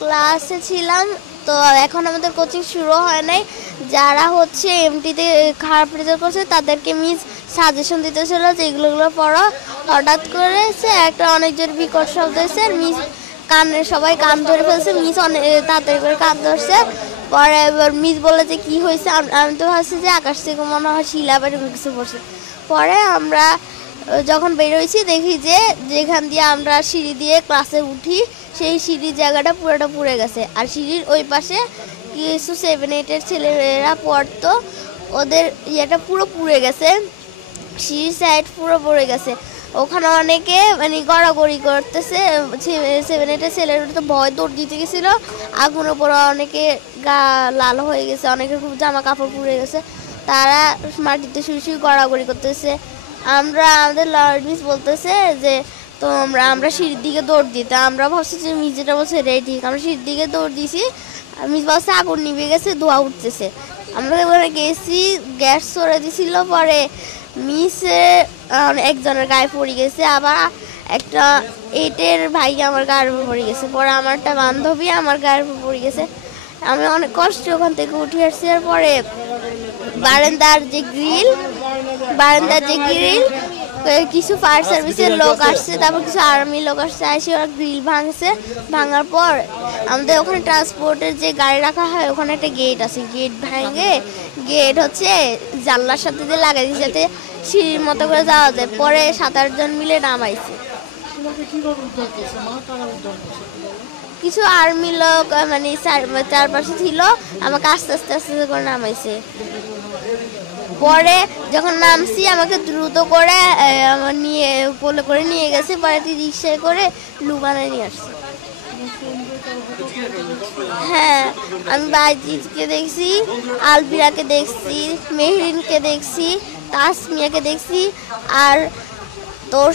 ক্লাসে ছিলাম, তো এখন আমাদের কোচিং শুরু হয় নাই। যারা হচ্ছে এমটিতে খারাপ রেজাল্ট করছে তাদেরকে মিস সাজেশন দিতেছিল যে এগুলো পড়ো। হঠাৎ করে একটা অনেক জোর বিকট শব্দ হয়েছে, মিস সবাই কান ধরে ফেলছে, মিস অনেক তাড়াতাড়ি করে কান ধরছে। পরে এবার মিস বলে যে কী হয়েছে, আমি তো ভাবছি যে আকাশ থেকে মনে হয় শিলা বা কিছু পড়ছে। পরে আমরা যখন বেরোইছি দেখি যে যেখান দিয়ে আমরা সিঁড়ি দিয়ে ক্লাসে উঠি সেই সিঁড়ির জায়গাটা পুরোটা পুড়ে গেছে। আর সিঁড়ির ওই পাশে কিছু 7-8-এর ছেলেরা পড়তো, ওদের ইয়েটা পুরো পুড়ে গেছে, সিঁড়ির সাইড পুরো পড়ে গেছে। ওখানে অনেকে মানে গড়াগড়ি করতেছে, 7-8-এর ছেলেরা তো ভয় দৌড় দিতে গেছিলো। আগুনের পরে অনেকে গা লাল হয়ে গেছে, অনেকের খুব জামা কাপড় পুড়ে গেছে, তারা মাটিতে শুয়ে শুয়ে গড়াগড়ি করতেছে। আমাদের লর্ড মিস বলতেছে যে তো আমরা সিঁড়ির দিকে দৌড় দিতে, আমরা ভাবছি যে মিস যেটা বলছে এটাই ঠিক। আমরা সিঁড়ির দিকে দৌড় দিয়েছি, মিস বলছে আগুন নিভে গেছে, ধোঁয়া উঠতেছে। আমরা ওখানে গেছি, গ্যাস সরে দিছিল। পরে মিসে একজনের গায়ে পড়ে গেছে, আবার একটা 8-এর ভাই আমার গায়ের উপর পড়ে গেছে। পরে আমার একটা বান্ধবী আমার গায়ের উপর পড়ে গেছে। আমি অনেক কষ্ট ওখান থেকে উঠে আসছি। আর পরে বারান্দার যে গ্রিল কিছু ফায়ার সার্ভিসের লোক আসছে, তারপর কিছু আর্মি লোক আসছে, এসে ওরা গ্রিল ভাঙার পর আমাদের ওখানে ট্রান্সপোর্টের যে গাড়ি রাখা হয় ওখানে একটা গেট আছে, গেট ভাঙে গেট হচ্ছে জানলার সাথে দিয়ে লাগাই দিয়েছে যাতে সিঁড়ির মতো করে যাওয়া যায়। পরে 7-8 জন মিলে নামাইছে। কিছু আর্মি লোক মানে চারপাশে ছিল, আমাকে আস্তে আস্তে করে নামাইছে। পরে যখন নামছি আমাকে দ্রুত করে কোলে করে নিয়ে গেছে, পরে রিক্সায় করে লুবানায় নিয়ে আসছে। হ্যাঁ, আমি বাইজিৎকে দেখছি, আলবিরাকে দেখছি, মেহরিনকে দেখছি, তাসমিয়াকে দেখছি। আর তোর